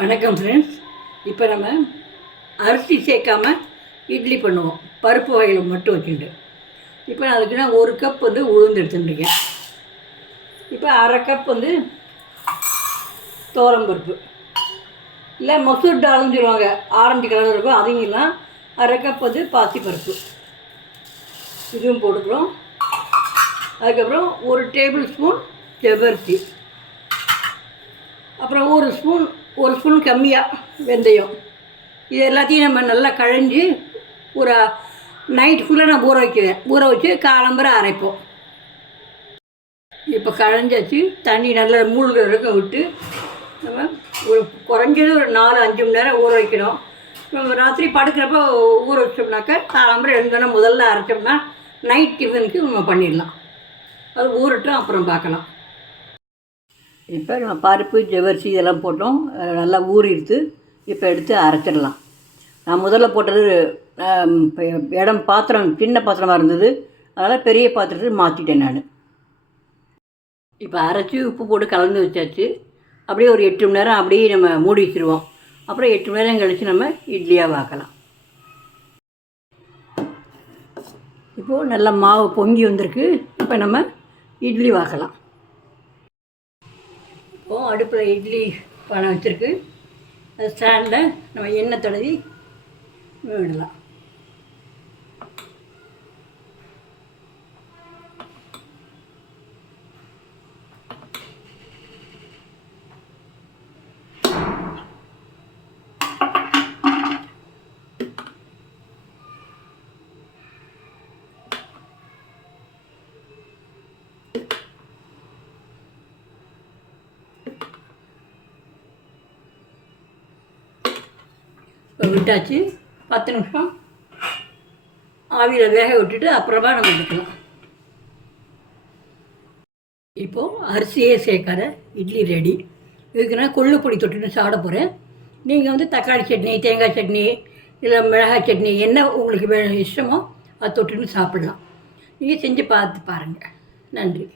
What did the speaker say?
வணக்கம் ஃப்ரெண்ட்ஸ். இப்போ நம்ம அரிசி சேர்க்காமல் இட்லி பண்ணுவோம், பருப்பு வகையில் மட்டும் வச்சுட்டு. இப்போ அதுக்கு நான் 1 கப் உளுந்து எடுத்துட்டுருக்கேன். இப்போ 1/2 கப் பருப்பு, இல்லை மசூர் டால்னு சொல்லுவாங்க, ஆரஞ்சு கலரில் இருக்கும், அதுங்கெல்லாம் 1/2 கப் பாசிப்பருப்பு இதுவும் போட்டுக்கிறோம். அதுக்கப்புறம் 1 டேபிள் ஸ்பூன் ஜவ்வரிசி, அப்புறம் 1 ஸ்பூன் கம்மியாக வெந்தயம். இது எல்லாத்தையும் நம்ம நல்லா கழிஞ்சு ஒரு நைட் ஃபுல்லாக நான் ஊற வச்சு காலம்பரை அரைப்போம். இப்போ களைஞ்சாச்சு, தண்ணி நல்லா மூழ்கிற வரைக்கும் விட்டு நம்ம குறைஞ்சது ஒரு 4-5 மணி நேரம் ஊற வைக்கணும். நம்ம ராத்திரி படுக்கிறப்ப ஊற வச்சோம்னாக்கா காலம்பரை எழுந்தோன்னா முதல்ல அரைச்சோம்னா நைட் டிஃபனுக்கு நம்ம பண்ணிடலாம். அது ஊறட்டும், அப்புறம் பார்க்கலாம். இப்போ நம்ம பருப்பு ஜவ்வரிசி இதெல்லாம் போட்டோம், நல்லா ஊறிடுத்து. இப்போ எடுத்து அரைச்சிடலாம். நான் முதல்ல போட்டது பாத்திரம் சின்ன பாத்திரமாக இருந்தது, அதனால் பெரிய பாத்திரத்துக்கு மாற்றிட்டேன் நான். இப்போ அரைச்சி உப்பு போட்டு கலந்து வச்சாச்சு. அப்படியே ஒரு 8 மணி நேரம் அப்படியே நம்ம மூடி வச்சுருவோம். அப்புறம் 8 மணி நேரம் கழித்து நம்ம இட்லியாக வாக்கலாம். இப்போது நல்லா மாவு பொங்கி வந்திருக்கு. இப்போ நம்ம இட்லி வாக்கலாம். இப்போது அடுப்பில் இட்லி பானை வச்சுருக்கு. அது ஸ்டாண்டில் நம்ம எண்ணெய் தடவி விடலாம். இப்போ விட்டாச்சு. 10 நிமிஷம் ஆவியில் வேக விட்டுட்டு அப்புறமா நம்ம எடுக்கலாம். இப்போது அரிசியே சேர்க்காத இட்லி ரெடி. இதுக்கு நான் கொள்ளுப்பொடி தொட்டுன்னு சாப்பிட போகிறேன். நீங்கள் தக்காளி சட்னி, தேங்காய் சட்னி, இல்லை மிளகாய் சட்னி, என்ன உங்களுக்கு இஷ்டமோ அதை தொட்டுன்னு சாப்பிட்லாம். நீங்கள் செஞ்சு பார்த்து பாருங்கள். நன்றி.